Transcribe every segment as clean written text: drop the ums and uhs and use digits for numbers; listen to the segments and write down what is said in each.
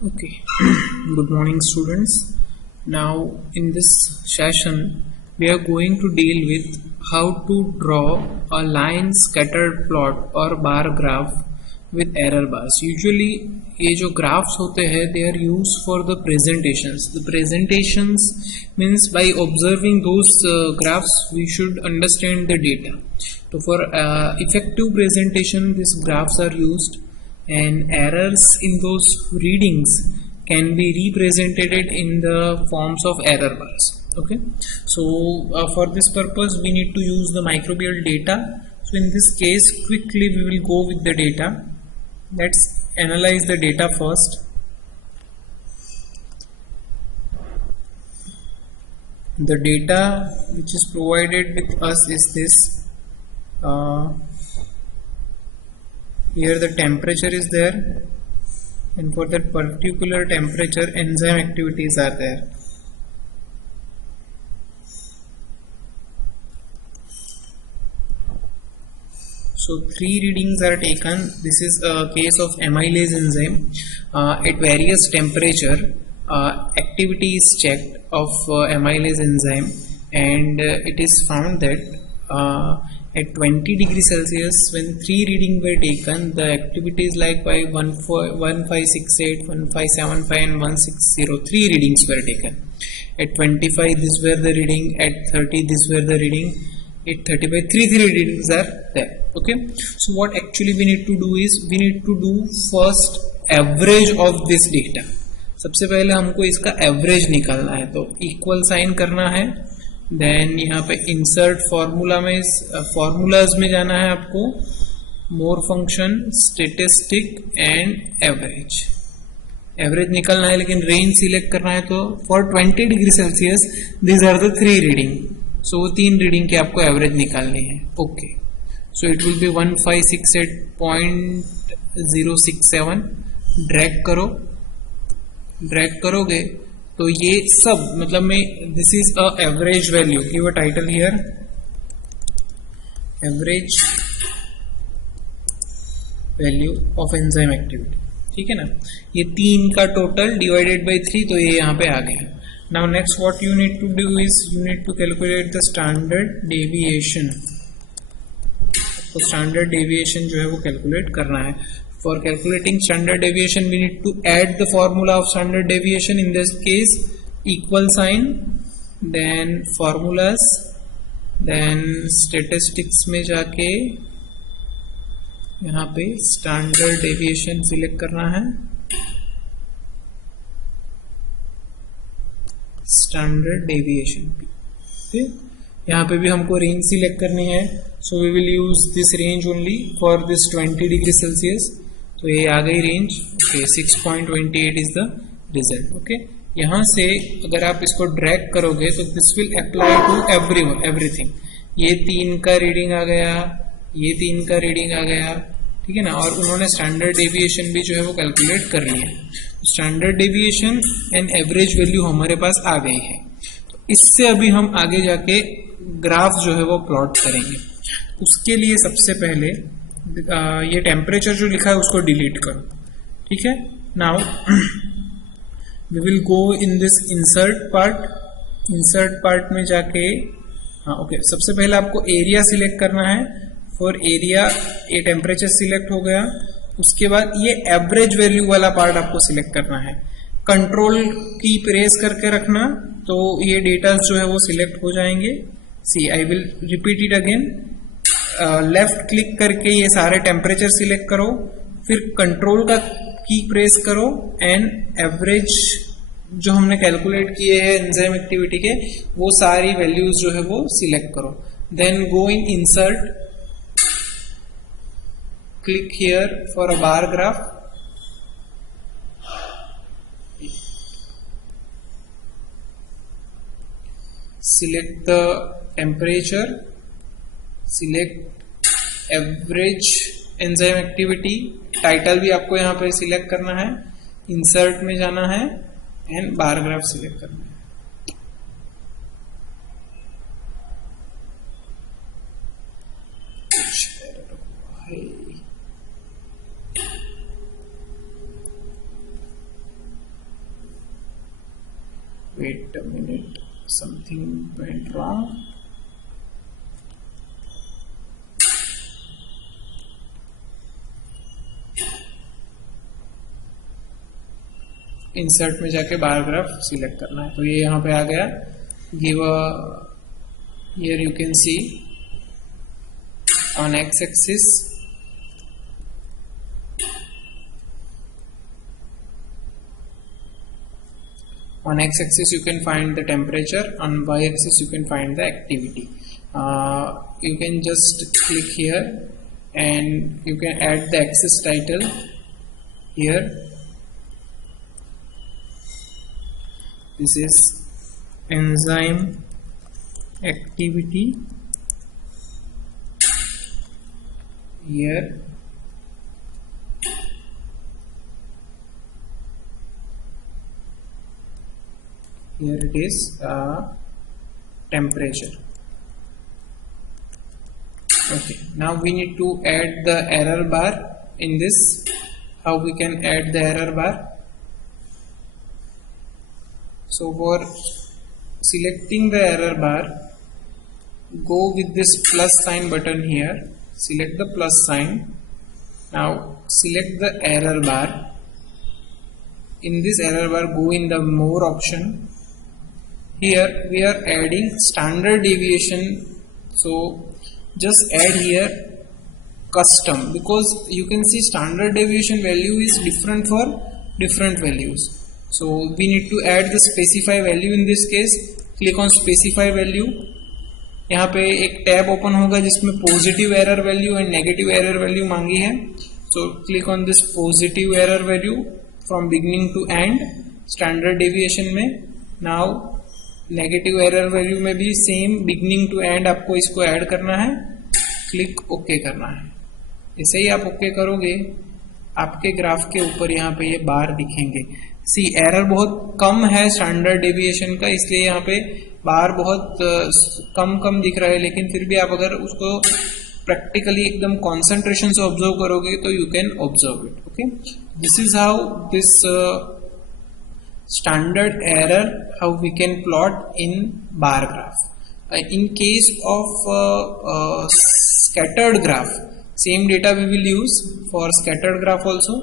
Okay, good morning, students. Now, in this session, we are going to deal with how to draw a line scattered plot or bar graph with error bars. Usually, ये जो graphs होते हैं, they are used for the presentations. The presentations means by observing those graphs, we should understand the data. So, for effective presentation, these graphs are used, and errors in those readings can be represented in the forms of error bars. Okay, so for this purpose we need to use the microbial data. So in this case, quickly we will go with the data. Let's analyze the data first. The data which is provided with us is this. Here the temperature is there, and for that particular temperature enzyme activities are there. So 3 readings are taken. This is a case of amylase enzyme. At various temperature, activity is checked of amylase enzyme, and it is found that at 20 degrees Celsius, when 3 readings were taken, the activities like by 1568, 1575 and 1603 readings were taken. At 25, these were the reading. At 30, these were the reading. At 35, 3 readings are there. Okay. So what actually we need to do is, we need to do first average of this data. सबसे पहले हमको इसका एवरेज निकालना है, तो equal sign करना है. देन यहाँ पे इंसर्ट फॉर्मूला में, फॉर्मूलाज में जाना है आपको. More function, statistic and average. Average निकालना है, लेकिन रेंज सिलेक्ट करना है. तो for 20 degree Celsius these are the 3 reading. So वो 3 रीडिंग की आपको एवरेज निकालनी है. Okay, so it will be 1568.067. Drag करोगे तो ये सब मतलब में this is a average value. Give a title here, average value of enzyme activity. ठीक है ना. ये 3 का टोटल डिवाइडेड बाय 3, तो ये यहाँ पे आ गया. Now next what you need to do is, you need to calculate the standard deviation. तो स्टैंडर्ड डेविएशन जो है वो कैलकुलेट करना है. For calculating standard deviation, we need to add the formula of standard deviation. In this case, equal sign, then formulas, then statistics में जाके यहाँ पे standard deviation select करना है. Standard deviation. Okay? यहाँ पे भी हमको रेंज सिलेक्ट करनी है. So we will use this range only for this 20 degree Celsius. तो ये आ गई range. Okay, 6.28 is the result. Okay, यहाँ से अगर आप इसको ड्रैग करोगे तो this will apply to everything. ये 3 का रीडिंग आ गया, ये 3 का रीडिंग आ गया. ठीक है ना. और उन्होंने स्टैंडर्ड डेविएशन भी जो है वो कैलकुलेट कर ली है. Standard deviation and average value हमारे पास आ गई है. तो इससे अभी हम आगे जाके ग्राफ जो है वो प्लॉट करेंगे. उसके लिए सबसे पहले ये टेम्परेचर जो लिखा है उसको डिलीट करो. ठीक है. Now we will go in this insert part. Insert part में जाके, हाँ ओके, सबसे पहले आपको एरिया सिलेक्ट करना है. फॉर एरिया ये टेम्परेचर सिलेक्ट हो गया. उसके बाद ये एवरेज वैल्यू वाला पार्ट आपको सिलेक्ट करना है. कंट्रोल की प्रेस करके रखना, तो ये डेटा जो है वो सिलेक्ट हो जाएंगे. See, I will repeat it again. Left click करके ये सारे टेम्परेचर सिलेक्ट करो, फिर कंट्रोल का की प्रेस करो, एंड एवरेज जो हमने कैलकुलेट किए हैं एंजाइम एक्टिविटी के, वो सारी वैल्यूज जो है वो सिलेक्ट करो. Then go in insert, click here for a bar graph. Select the temperature, select average enzyme activity. Title भी आपको यहाँ पे सिलेक्ट करना है. इंसर्ट में जाना है एंड बार ग्राफ सिलेक्ट करना है. wait a minute, something went wrong. Insert में जाके बार ग्राफ सिलेक्ट करना है, तो ये यहाँ पे आ गया. Give here you can see on x-axis you can find the temperature, on y-axis you can find the activity. You can just click here and you can add the axis title here. This is enzyme activity. Here it is temperature. Okay, now we need to add the error bar in this. How we can add the error bar? So for selecting the error bar, go with this plus sign button here. Select the plus sign. Now select the error bar. In this error bar, go in the more option. Here we are adding standard deviation, so just add here custom, because you can see standard deviation value is different for different values. So we need to add the specify value. In this case, click on specify value. यहाँ पे एक tab open होगा जिसमें positive error value and negative error value मांगी है. So click on this positive error value from beginning to end standard deviation में. Now negative error value में भी सेम बिगनिंग टू एंड आपको इसको ऐड करना है. क्लिक ओके करना है. ऐसे ही आप ओके करोगे, आपके ग्राफ के ऊपर यहाँ पे ये बार दिखेंगे. सी एरर बहुत कम है स्टैंडर्ड डेविएशन का, इसलिए यहाँ पे बार बहुत कम दिख रहा है, लेकिन फिर भी आप अगर उसको प्रैक्टिकली एकदम कॉन्सेंट्रेशन से ऑब्जर्व करोगे तो you can observe it. Okay, this is how this standard error how we can plot in bar graph. In case of scattered graph, same data we will use for scattered graph also.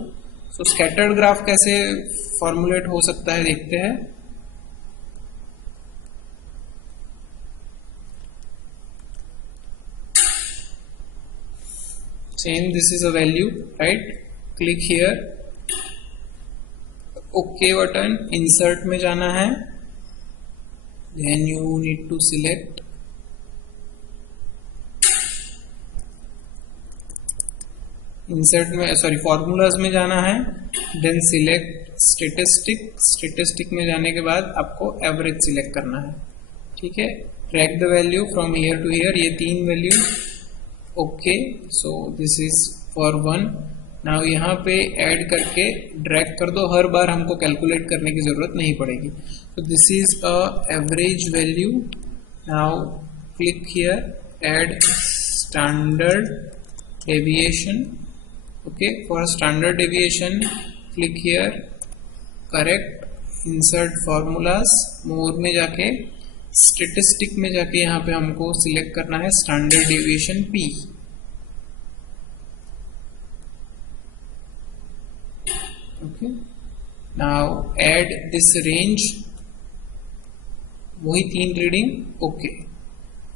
So scattered graph कैसे फॉर्मुलेट हो सकता है देखते हैं. Same, this is a value, right? Click here, OK button, insert में जाना है, then you need to select insert में formulas में जाना है, then select statistic में जाने के बाद आपको average select करना है. ठीक है, drag the value from here to here, ये 3 value. Okay, so this is for 1. नाउ यहाँ पे ऐड करके ड्रैग कर दो, हर बार हमको कैलकुलेट करने की जरूरत नहीं पड़ेगी. तो this is a average value. Now click here, add standard deviation. Okay, for standard deviation click here, correct, insert formulas, more में जाके स्टेटिस्टिक में जाके यहाँ पे हमको सिलेक्ट करना है standard deviation P. Okay, now add this range, वही 3 रीडिंग. ओके,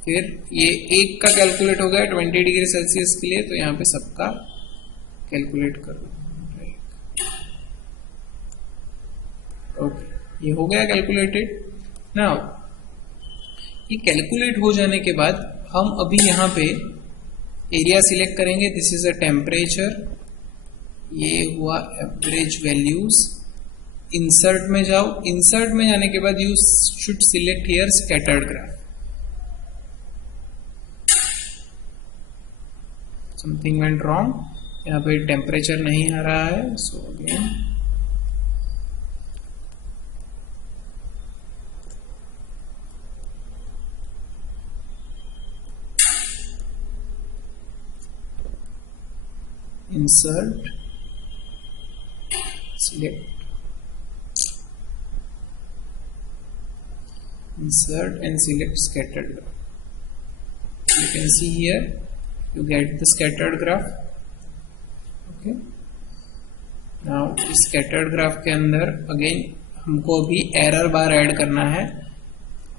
फिर ये एक का कैलकुलेट हो गया 20 डिग्री सेल्सियस के लिए, तो यहाँ पे सबका कैलकुलेट कर लो. ओके, ये हो गया कैलकुलेटेड. नाउ ये कैलकुलेट हो जाने के बाद हम अभी यहाँ पे एरिया सिलेक्ट करेंगे. दिस इज अ टेम्परेचर, ये हुआ एवरेज वैल्यूज. इंसर्ट में जाओ, इंसर्ट में जाने के बाद you should select here scattered graph. Something went wrong, यहाँ पे टेम्परेचर नहीं आ रहा है. So again insert, select. insert and select scattered graph. You can see here you get the scattered graph. Okay, now इस scattered graph के अंदर अगेन हमको अभी एरर बार ऐड करना है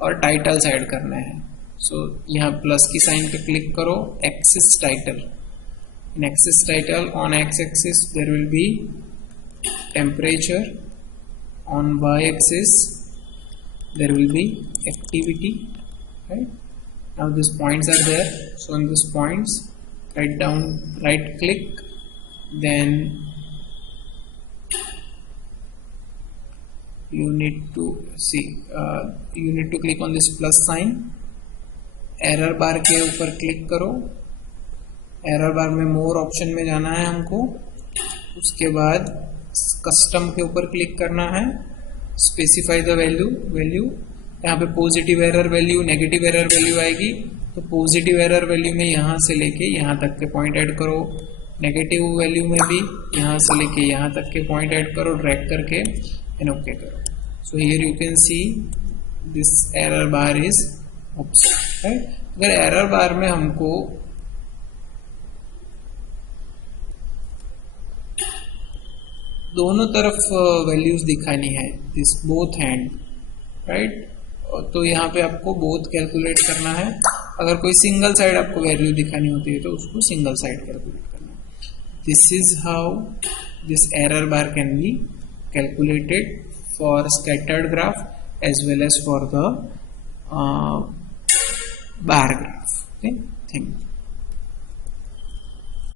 और टाइटल्स ऐड करना है. सो यहाँ प्लस की साइन पे क्लिक करो, axis title. In axis title, on x-axis there will be temperature, on y-axis there will be activity, right? Now these points are there, so on these points write down, right click, then you need to see, you need to click on this plus sign, error bar के ऊपर क्लिक करो, error bar में मोर ऑप्शन में जाना है हमको, उसके बाद कस्टम के ऊपर क्लिक करना है, स्पेसिफाई द वैल्यू. यहाँ पे positive error value, negative error value आएगी, तो पॉजिटिव एरर वैल्यू में यहाँ से लेके यहाँ तक के पॉइंट ऐड करो, नेगेटिव वैल्यू में भी यहाँ से लेके यहाँ तक के पॉइंट ऐड करो, ड्रैग करके एंड ओके करो. So here you can see this error bar is observe, right. अगर एरर बार में हमको दोनों तरफ वैल्यूज दिखानी है, दिस बोथ हैंड, राइट, तो यहाँ पे आपको बोथ कैलकुलेट करना है. अगर कोई सिंगल साइड आपको वैल्यू दिखानी होती है तो उसको सिंगल साइड कैलकुलेट करना है. This is how this error bar can be calculated for scattered graph as well as for the bar graph. Okay, thank you.